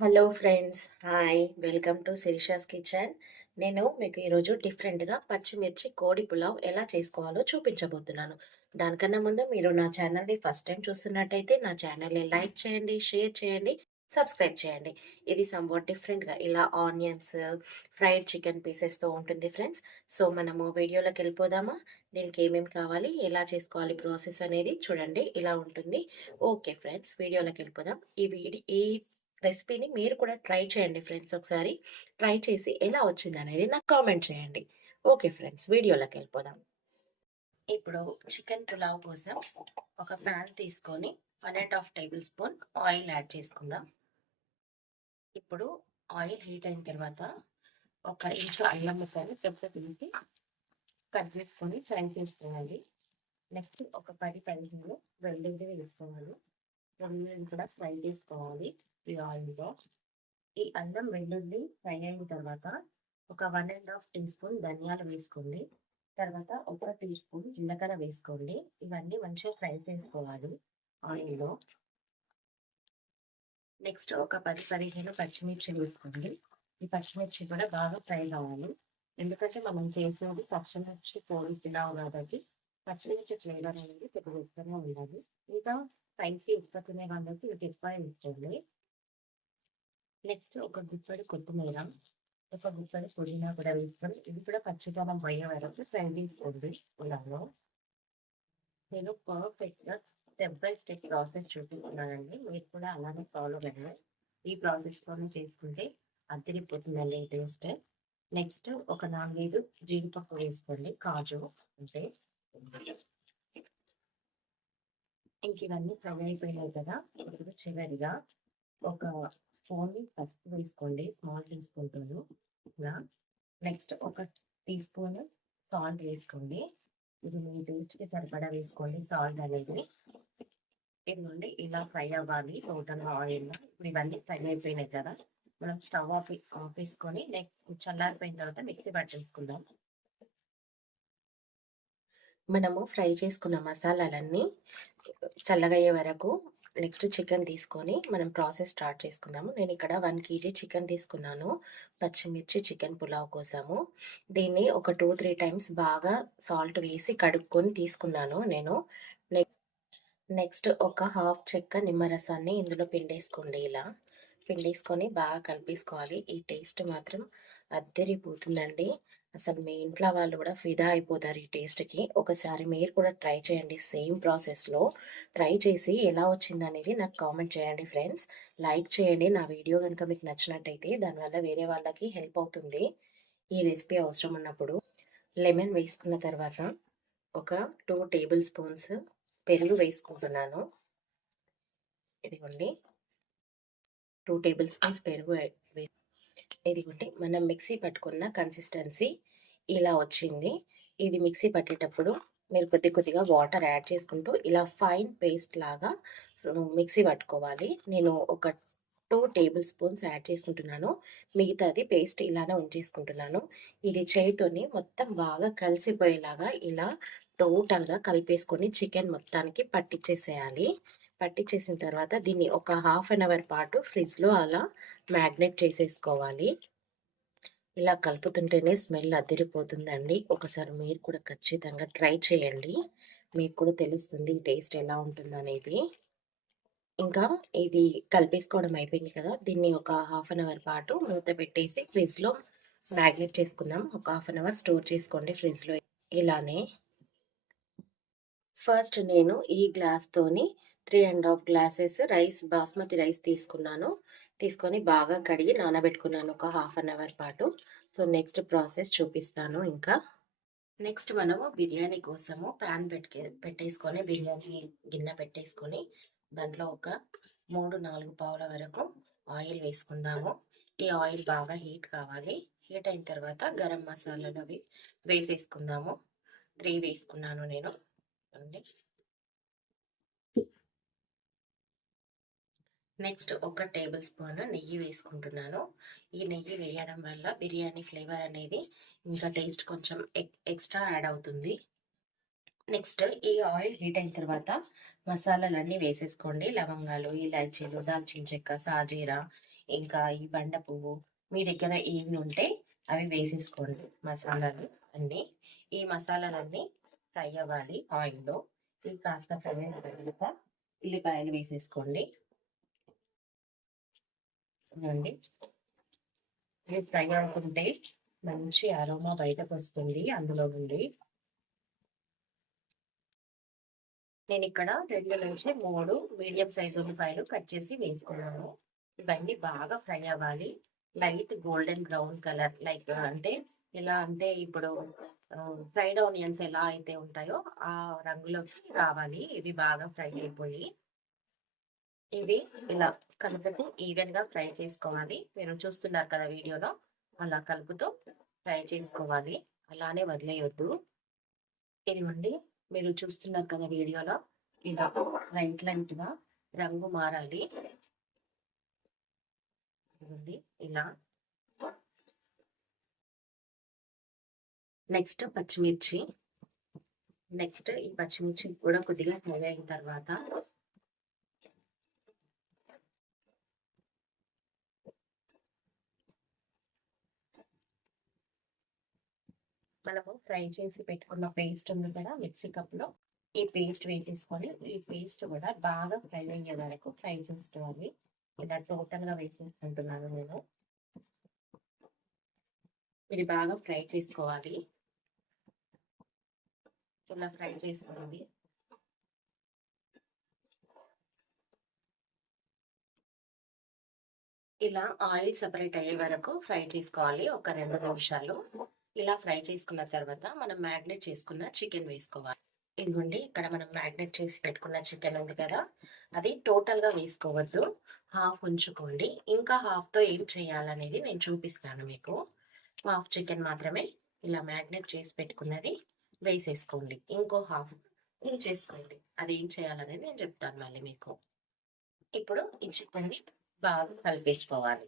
Hello friends hi welcome to Sirisha's kitchen నేను మీకు ఈరోజు డిఫరెంట్గా పచ్చిమిర్చి కోడి పులావ్ ఎలా చేసుకోవాలో చూపించబోతున్నాను. దానికన్నా ముందు మీరు నా ఛానల్ని ఫస్ట్ టైం చూస్తున్నట్టయితే నా ఛానల్ని లైక్ చేయండి షేర్ చేయండి సబ్స్క్రైబ్ చేయండి. ఇది సంవాట్ డిఫరెంట్గా ఇలా ఆనియన్స్ ఫ్రైడ్ చికెన్ పీసెస్తో ఉంటుంది ఫ్రెండ్స్ సో మనము వీడియోలోకి వెళ్ళిపోదామా? దీనికి ఏమేమి కావాలి? ఎలా చేసుకోవాలి ప్రాసెస్ అనేది చూడండి. ఇలా ఉంటుంది. ఓకే ఫ్రెండ్స్ వీడియోలోకి వెళ్ళిపోదాం. ఈ వీడియో ఈ రెసిపీని మీరు కూడా ట్రై చేయండి ఫ్రెండ్స్ ఒకసారి. ట్రై చేసి ఎలా వచ్చింది అనేది నాకు కామెంట్ చేయండి. ఓకే ఫ్రెండ్స్ వీడియోలోకి వెళ్ళిపోదాం. ఇప్పుడు చికెన్ పులావ్ కోసం ఒక ప్యాన్ తీసుకొని one and half tablespoon oil add చేసుకుందాం. ఇప్పుడు ఆయిల్ హీట్ అయిన తర్వాత ఒక ఇంట్లో అల్లం ముక్కని పెద్ద తీసి కట్ చేసుకొని ఫ్రై చేసుకోవాలి. నెక్స్ట్ ఒక పది పదిహేను వెల్లుల్లి వేసుకోవాలి. వెల్లుల్లి కూడా ఫ్రై చేసుకోవాలి. ఈ ఆయిల్లో ఈ అల్లం వెల్లుల్లి ఫ్రై అయిన తర్వాత ఒక one and half teaspoon ధనియాలు వేసుకోండి. తర్వాత ఒక టీ స్పూన్ జీలకర్ర వేసుకోండి. ఇవన్నీ మంచిగా ఫ్రై చేసుకోవాలి ఆయిల్లో. నెక్స్ట్ ఒక పది పదిహేను పచ్చిమిర్చి వేసుకోండి. ఈ పచ్చిమిర్చి కూడా బాగా ఫ్రై కావాలి. ఎందుకంటే మనం చేసేది పచ్చిమిర్చి కోడి తినావు కాబట్టి పచ్చిమిర్చి ఫ్లేవర్ అనేది పెద్ద ఎక్కువగా ఉండాలి ఇంకా స్పైసీ ఎక్కువ కాబట్టి ఇవి ఎక్కువ ఇస్తుంది నెక్స్ట్ ఒక గుప్పడి కొత్తిమీర ఒక గుప్పడి పుదీనా కూడా వేసుకొని ఇది కూడా పచ్చిదనం పోయే వరకు ఫ్రై ఉంది ఉన్నాను నేను పర్ఫెక్ట్గా స్టెప్ బై స్టెప్ ప్రాసెస్ చూపిస్తున్నానండి మీరు కూడా అలానే ఫాలో అయ్యారు ఈ ప్రాసెస్లోనే చేసుకుంటే అద్దరిపోతుందండి టేస్ట్. నెక్స్ట్ ఒక నాలుగైదు జీడిపప్పు వేసుకోండి కాజు అంటే. ఇంక ఇవన్నీ ఫ్రై అయిపోయినాయి కదా ఇప్పుడు చివరిగా ఒక స్పూన్ని పసుపు వేసుకోండి. స్మాల్ టీ స్పూన్తో నెక్స్ట్ ఒక టీ స్పూన్ సాల్ట్ వేసుకోండి. ఇది మీ టేస్ట్కి సరిపడా వేసుకోండి సాల్ట్ అనేది. ఇదిగోండి ఇలా ఫ్రై అవ్వాలి. టోటల్ ఆయిల్ ఇప్పుడు ఇవన్నీ ఫ్రై అయిపోయినాయి కదా. మనం స్టవ్ ఆఫ్ ఆఫ్ వేసుకొని నెక్స్ట్ చల్లారిపోయిన తర్వాత మిక్సీ పట్టేసుకుందాం. మనము ఫ్రై చేసుకున్న మసాలాలన్నీ చల్లగయ్యే వరకు నెక్స్ట్ చికెన్ తీసుకొని మనం ప్రాసెస్ స్టార్ట్ చేసుకుందాము. నేను ఇక్కడ వన్ కేజీ చికెన్ తీసుకున్నాను. పచ్చిమిర్చి చికెన్ పులావ్ కోసము. దీన్ని ఒక టూ త్రీ టైమ్స్ బాగా సాల్ట్ వేసి కడుక్కొని తీసుకున్నాను నేను. నెక్స్ట్ ఒక హాఫ్ చెక్క నిమ్మరసాన్ని ఇందులో పిండేసుకోండి ఇలా. పిండేసుకొని బాగా కలిపేసుకోవాలి. ఈ టేస్ట్ మాత్రం అద్దరిపోతుందండి. అసలు మీ ఇంట్లో వాళ్ళు కూడా ఫిదా అయిపోతారు ఈ టేస్ట్కి. ఒకసారి మీరు కూడా ట్రై చేయండి. సేమ్ ప్రాసెస్లో ట్రై చేసి ఎలా వచ్చింది అనేది నాకు కామెంట్ చేయండి ఫ్రెండ్స్. లైక్ చేయండి. నా వీడియో కనుక మీకు నచ్చినట్టయితే దానివల్ల వేరే వాళ్ళకి హెల్ప్ అవుతుంది. ఈ రెసిపీ అవసరం ఉన్నప్పుడు లెమన్ వేసుకున్న తర్వాత ఒక టూ టేబుల్ స్పూన్స్ పెరుగు వేసుకుంటున్నాను. ఇదిగోండి. టూ టేబుల్ స్పూన్స్ పెరుగు ఇదిగోండి మనం మిక్సీ పట్టుకున్న కన్సిస్టెన్సీ ఇలా వచ్చింది. ఇది మిక్సీ పట్టేటప్పుడు మీరు కొద్ది కొద్దిగా వాటర్ యాడ్ చేసుకుంటూ ఇలా ఫైన్ పేస్ట్ లాగా మిక్సీ పట్టుకోవాలి. నేను ఒక టూ టేబుల్ స్పూన్స్ యాడ్ చేసుకుంటున్నాను. మిగతాది పేస్ట్ ఇలానే ఉంచేసుకుంటున్నాను. ఇది చేయితోని మొత్తం బాగా కలిసిపోయేలాగా ఇలా టోటల్గా కలిపేసుకొని చికెన్ మొత్తానికి పట్టించేసేయాలి పట్టించేసిన తర్వాత దీన్ని ఒక హాఫ్ అన్ అవర్ పాటు ఫ్రిడ్జ్లో అలా మ్యాగ్నెట్ చేసేసుకోవాలి. ఇలా కలుపుతుంటేనే స్మెల్ అదిరిపోతుందండి. ఒకసారి మీరు కూడా ఖచ్చితంగా ట్రై చేయండి. మీకు కూడా తెలుస్తుంది టేస్ట్ ఎలా ఉంటుందనేది. ఇంకా ఇది కలిపేసుకోవడం అయిపోయింది కదా దీన్ని ఒక హాఫ్ అన్ అవర్ పాటు మూత పెట్టేసి ఫ్రిడ్జ్లో మ్యాగ్నెట్ చేసుకుందాం. ఒక హాఫ్ అన్ అవర్ స్టోర్ చేసుకోండి ఫ్రిడ్జ్లో ఇలానే. ఫస్ట్ నేను ఈ గ్లాస్తోని three and half glasses rice basmati rice తీసుకున్నాను. తీసుకొని బాగా కడిగి నానబెట్టుకున్నాను ఒక హాఫ్ అన్ అవర్ పాటు. సో నెక్స్ట్ ప్రాసెస్ చూపిస్తాను ఇంకా. నెక్స్ట్ మనము బిర్యానీ కోసము ప్యాన్ పెట్టే పెట్టేసుకొని బిర్యానీ గిన్నె పెట్టేసుకొని దాంట్లో ఒక మూడు నాలుగు పావుల వరకు ఆయిల్ వేసుకుందాము. ఈ ఆయిల్ బాగా హీట్ కావాలి. హీట్ అయిన తర్వాత గరం మసాలాలు అవి వేసేసుకుందాము. త్రీ వేసుకున్నాను నేను. నెక్స్ట్ ఒక టేబుల్ స్పూన్ నెయ్యి వేసుకుంటున్నాను. ఈ నెయ్యి వేయడం వల్ల బిర్యానీ ఫ్లేవర్ అనేది ఇంకా టేస్ట్ కొంచెం ఎక్స్ట్రా యాడ్ అవుతుంది. నెక్స్ట్ ఈ ఆయిల్ హీట్ అయిన తర్వాత మసాలాలన్నీ వేసేసుకోండి. లవంగాలు ఇలాచీలు దాల్చిన చెక్క సాజీరా ఇంకా ఈ బండ పువ్వు మీ దగ్గర ఏవి ఉంటే అవి వేసేసుకోండి మసాలాలు అన్నీ. ఈ మసాలాలన్నీ ఫ్రై అవ్వాలి ఆయిల్లో. ఇవి కాస్త ఫ్రై అయిన తర్వాత ఉల్లిపాయలు వేసేసుకోండి. ఇవ్వండి ఇది ఫ్రై అవుతుంటే మంచి అరోమా బయటకు వస్తుంది అందులో నుండి. నేను ఇక్కడ రెండు నుంచి మూడు మీడియం సైజ్ ఉల్లిపాయలు కట్ చేసి వేసుకున్నాను. ఇవన్నీ బాగా ఫ్రై అవ్వాలి. Light golden brown colour like అంటే ఎలా అంటే ఇప్పుడు ఫ్రైడ్ ఆనియన్స్ ఎలా అయితే ఉంటాయో ఆ రంగులోకి రావాలి. ఇవి బాగా ఫ్రై అయిపోయి ఇవి ఇలా కలుపుతూ ఈవెన్గా ఫ్రై చేసుకోవాలి. మీరు చూస్తున్నారు కదా వీడియోలో అలా కలుపుతూ ఫ్రై చేసుకోవాలి. అలానే వదిలేయొద్దు. ఇదిగోండి మీరు చూస్తున్నారు కదా వీడియోలో ఇలా లైట్ లైట్గా రంగు మారాలి. ఇదిగోండి ఇలా. నెక్స్ట్ పచ్చిమిర్చి. నెక్స్ట్ ఈ పచ్చిమిర్చి కూడా కొద్దిగా ఫ్రై అయిన తర్వాత మనము ఫ్రై చేసి పెట్టుకున్న పేస్ట్ ఉంది కదా మిక్సీ కప్లో ఈ పేస్ట్ వేసేసుకొని ఈ పేస్ట్ కూడా బాగా ఫ్రై అయ్యే వరకు ఫ్రై చేసుకోవాలి. ఇలా టోటల్గా వేసేసుకుంటున్నాను నేను. ఇది బాగా ఫ్రై చేసుకోవాలి. ఇలా ఫ్రై చేసుకోవాలి. ఇలా ఆయిల్ సపరేట్ అయ్యే వరకు ఫ్రై చేసుకోవాలి. ఒక రెండు నిమిషాలు. ఇలా ఫ్రై చేసుకున్న తర్వాత మనం మ్యాగ్నేట్ చేసుకున్న చికెన్ వేసుకోవాలి. ఇదిగోండి ఇక్కడ మనం మ్యాగ్నేట్ చేసి పెట్టుకున్న చికెన్ ఉంది కదా అది టోటల్గా వేసుకోవద్దు. హాఫ్ ఉంచుకోండి. ఇంకా హాఫ్తో ఏం చేయాలనేది నేను చూపిస్తాను మీకు. హాఫ్ చికెన్ మాత్రమే ఇలా మ్యాగ్నేట్ చేసి పెట్టుకున్నది వేసేసుకోండి. ఇంకో హాఫ్ ఏం చేసుకోండి. అది ఏం చేయాలనేది నేను చెప్తాను మళ్ళీ మీకు. ఇప్పుడు ఈ చికెన్ బాగా కలిపేసుకోవాలి.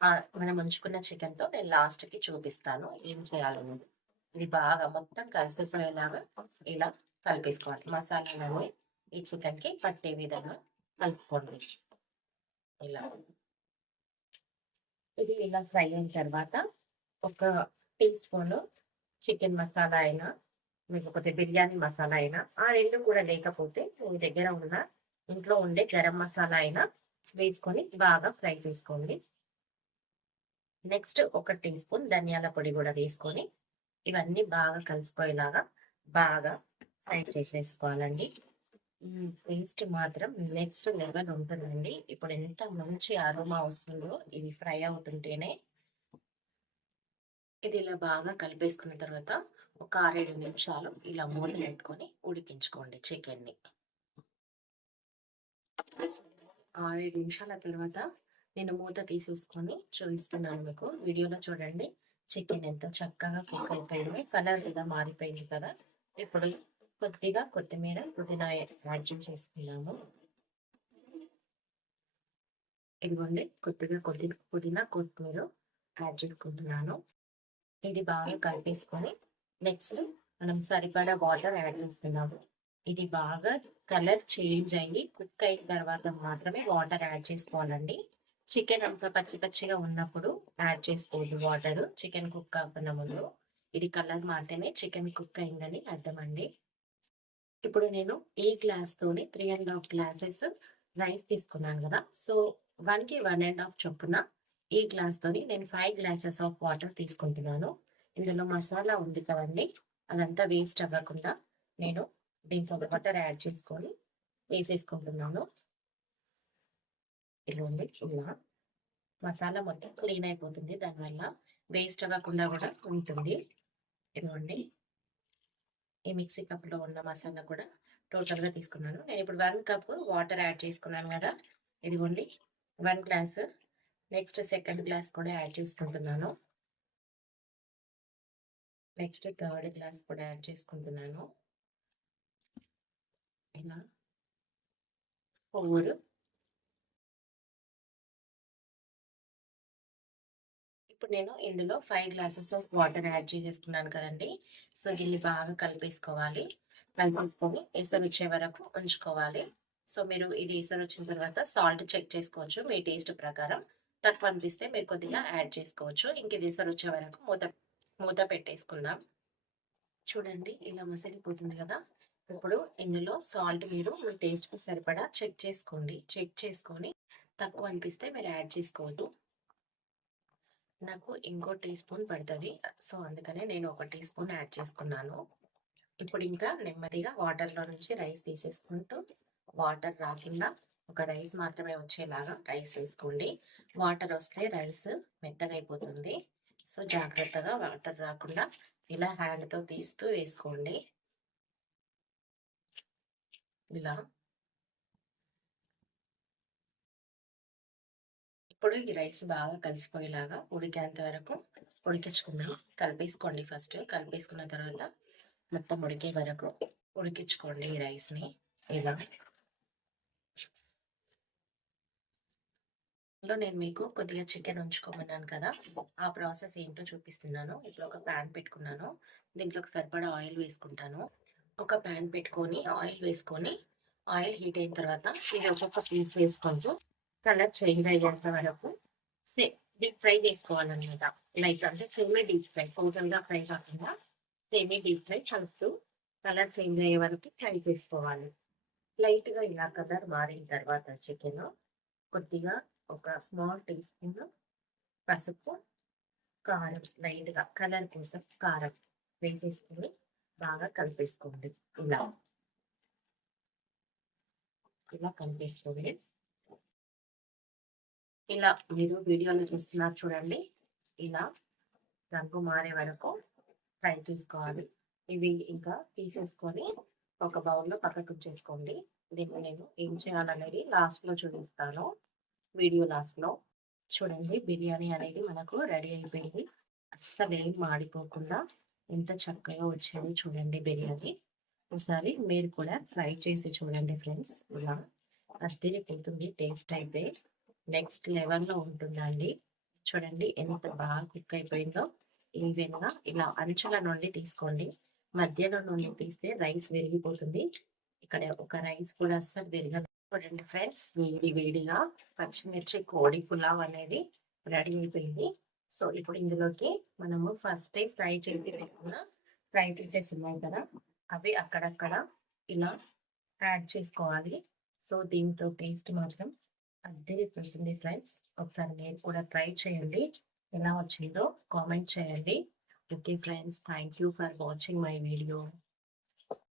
మనం ఉంచుకున్న చికెన్తో నేను లాస్ట్కి చూపిస్తాను ఏం చేయాలనేది ఇది బాగా మొత్తం కలిసిపోయేలాగా ఇలా కలిపేసుకోవాలి. మసాలాలన్నీ ఈ చికెన్కి పట్టే విధంగా కలుపుకోండి. ఇలా. ఇది ఇలా ఫ్రై అయిన తర్వాత ఒక టీ స్పూన్ చికెన్ మసాలా అయినా లేకపోతే బిర్యానీ మసాలా అయినా ఆ రెండు కూడా లేకపోతే మీ దగ్గర ఉన్న ఇంట్లో ఉండే గరం మసాలా అయినా వేసుకొని బాగా ఫ్రై చేసుకోండి. నెక్స్ట్ ఒక టీ స్పూన్ ధనియాల పొడి కూడా వేసుకొని ఇవన్నీ బాగా కలిసిపోయేలాగా బాగా ఫ్రై చేసేసుకోవాలండి. టేస్ట్ మాత్రం నెక్స్ట్ లెవెల్ ఉంటుందండి. ఇప్పుడు ఎంత మంచి అరుమా వస్తుందో ఇది ఫ్రై అవుతుంటేనే ఇది ఇలా బాగా కలిపేసుకున్న తర్వాత ఒక ఆరేడు నిమిషాలు ఇలా మూత పెట్టుకొని ఉడికించుకోండి చికెన్ని. ఆరేడు నిమిషాల తర్వాత నేను మూత తీసేసుకొని చూపిస్తున్నాను మీకు. వీడియోలో చూడండి. చికెన్ ఎంత చక్కగా కుక్ అయిపోయింది. కలర్ కూడా మారిపోయింది కదా. ఇప్పుడు కొద్దిగా కొత్తిమీర పుదీనా యాడ్ చేసుకున్నాము ఇదిగోండి కొద్దిగా కొద్ది పుదీనా కొత్తిమీర యాడ్ చేసుకుంటున్నాను. ఇది బాగా కలిపేసుకొని నెక్స్ట్ మనం సరిపడా వాటర్ యాడ్ చేస్తున్నాము. ఇది బాగా కలర్ చేంజ్ అయ్యి కుక్ అయిన తర్వాత మాత్రమే వాటర్ యాడ్ చేసుకోవాలండి. చికెన్ అంత పచ్చి పచ్చిగా ఉన్నప్పుడు యాడ్ చేసుకోవద్దు వాటర్. చికెన్ కుక్ కాకుండా ముందు. ఇది కలర్ మారితేనే చికెన్ కుక్ అయిందని అర్థమండి. ఇప్పుడు నేను ఈ గ్లాస్ తోని three and half glasses rice తీసుకున్నాను కదా. సో వన్కి వన్ అండ్ హాఫ్ చొప్పున ఈ గ్లాస్తోని నేను ఫైవ్ గ్లాసెస్ ఆఫ్ వాటర్ తీసుకుంటున్నాను. ఇందులో మసాలా ఉంది కదండి. అదంతా వేస్ట్ అవ్వకుండా నేను దీంట్లో వాటర్ యాడ్ చేసుకొని వేసేసుకుంటున్నాను. ఇలా ఇలా మసాలా మొత్తం క్లీన్ అయిపోతుంది. దానివల్ల వేస్ట్ అవ్వకుండా కూడా ఉంటుంది. ఇదిగోండి. ఈ మిక్సీ కప్లో ఉన్న మసాలా కూడా టోటల్గా తీసుకున్నాను. నేను ఇప్పుడు వన్ కప్ వాటర్ యాడ్ చేసుకున్నాను కదా. ఇదిగోండి. One glass next second glass కూడా యాడ్ చేసుకుంటున్నాను. నెక్స్ట్ థర్డ్ గ్లాస్ కూడా యాడ్ చేసుకుంటున్నాను. ఇలా. ఫోర్ ఇప్పుడు నేను ఇందులో five glasses of water add చేసేసుకున్నాను కదండి. సో దీన్ని బాగా కలిపేసుకోవాలి. కలిపేసుకొని ఎసరు వచ్చే వరకు ఉంచుకోవాలి. సో మీరు ఇది ఎసరు వచ్చిన తర్వాత సాల్ట్ చెక్ చేసుకోవచ్చు మీ టేస్ట్ ప్రకారం. తక్కువ అనిపిస్తే మీరు కొద్దిగా యాడ్ చేసుకోవచ్చు. ఇంక ఇది ఎసరు వచ్చే వరకు మూత మూత పెట్టేసుకుందాం. చూడండి ఇలా మసిలిపోతుంది కదా. ఇప్పుడు ఇందులో సాల్ట్ మీరు మీ టేస్ట్కి సరిపడా చెక్ చేసుకోండి. చెక్ చేసుకొని తక్కువ అనిపిస్తే మీరు యాడ్ చేసుకోవద్దు. నాకు ఇంకో టీ స్పూన్ పడుతుంది. సో అందుకనే నేను ఒక టీ స్పూన్ యాడ్ చేసుకున్నాను. ఇప్పుడు ఇంకా నెమ్మదిగా వాటర్లో నుంచి రైస్ తీసేసుకుంటూ వాటర్ రాకుండా ఒక రైస్ మాత్రమే వచ్చేలాగా రైస్ వేసుకోండి. వాటర్ వస్తే రైస్ మెత్తగా అయిపోతుంది. సో జాగ్రత్తగా వాటర్ రాకుండా ఇలా హ్యాండ్తో తీస్తూ వేసుకోండి. ఇలా ఇప్పుడు ఈ రైస్ బాగా కలిసిపోయేలాగా ఉడికేంత వరకు ఉడికించుకుందాం. కలిపేసుకోండి ఫస్ట్. కలిపేసుకున్న తర్వాత మొత్తం ఉడికే వరకు ఉడికించుకోండి ఈ రైస్ని. ఇలా. లో నేను మీకు కొద్దిగా చికెన్ ఉంచుకోమన్నాను కదా. ఆ ప్రాసెస్ ఏంటో చూపిస్తున్నాను. ఇప్పుడు ఒక ప్యాన్ పెట్టుకున్నాను. దీంట్లోకి సరిపడా ఆయిల్ వేసుకుంటాను. ఒక ప్యాన్ పెట్టుకొని ఆయిల్ వేసుకొని ఆయిల్ హీట్ అయిన తర్వాత ఇది ఒక్కొక్క పీస్ వేసుకుంటూ కలర్ చేంజ్ అయ్యేంత వరకు డీప్ ఫ్రై చేసుకోవాలన్నమాట. లైక్ అంటే సేమే డీప్ ఫ్రై టోటల్గా ఫ్రై కాకుండా సేమే డీప్ ఫ్రై కలుపుతూ కలర్ చేంజ్ అయ్యే వరకు ఫ్రై చేసుకోవాలి. లైట్గా ఇలా కలర్ మారిన తర్వాత చికెన్ కొద్దిగా ఒక స్మాల్ టీ స్పూన్ పసుపు కారం లైట్గా కలర్ కోసం కారం వేసేసుకుని బాగా కలిపేసుకోండి. ఇలా. ఇలా కలిపేసుకోండి ఇలా మీరు వీడియోలో చూస్తున్నారు చూడండి. ఇలా రంగు మారే వరకు ఫ్రై చేసుకోవాలి ఇవి ఇంకా తీసేసుకొని ఒక బౌల్లో పక్కకు చేసుకోండి దీన్ని నేను ఏం చేయాలనేది లాస్ట్లో చూపిస్తాను. వీడియో లాస్ట్లో చూడండి. బిర్యానీ అనేది మనకు రెడీ అయిపోయింది. అస్సలు ఏం మాడిపోకుండా ఎంత చక్కగా వచ్చేది చూడండి బిర్యానీ. ఒకసారి మీరు కూడా ట్రై చేసి చూడండి ఫ్రెండ్స్. ఇలా అద్దరిపోతుంది టేస్ట్ అయితే. నెక్స్ట్ లెవెల్లో ఉంటుందండి. చూడండి ఎంత బాగా కుక్ అయిపోయిందో. ఈవెన్గా ఇలా అంచుల నుండి తీసుకోండి. మధ్యలో నుండి తీస్తే రైస్ విరిగిపోతుంది. ఇక్కడ ఒక రైస్ కూడా అస్సలు విరగదు. చూడండి ఫ్రెండ్స్ వేడి వేడిగా పచ్చిమిర్చి కోడి పులావ్ అనేది రెడీ అయిపోయింది. సో ఇప్పుడు ఇందులోకి మనము ఫస్ట్ ఫ్రై చేసి పెట్టుకున్న ఫ్రై పీసెస్ ఉన్నాయి కదా అవి అక్కడక్కడ ఇలా యాడ్ చేసుకోవాలి. సో దీంతో టేస్ట్ మాత్రం అద్దరిపోతుంది ఫ్రెండ్స్ ఒకసారి నేను కూడా ట్రై చేయండి. ఎలా వచ్చిందో కామెంట్ చేయండి. Okay friends thank you for watching my video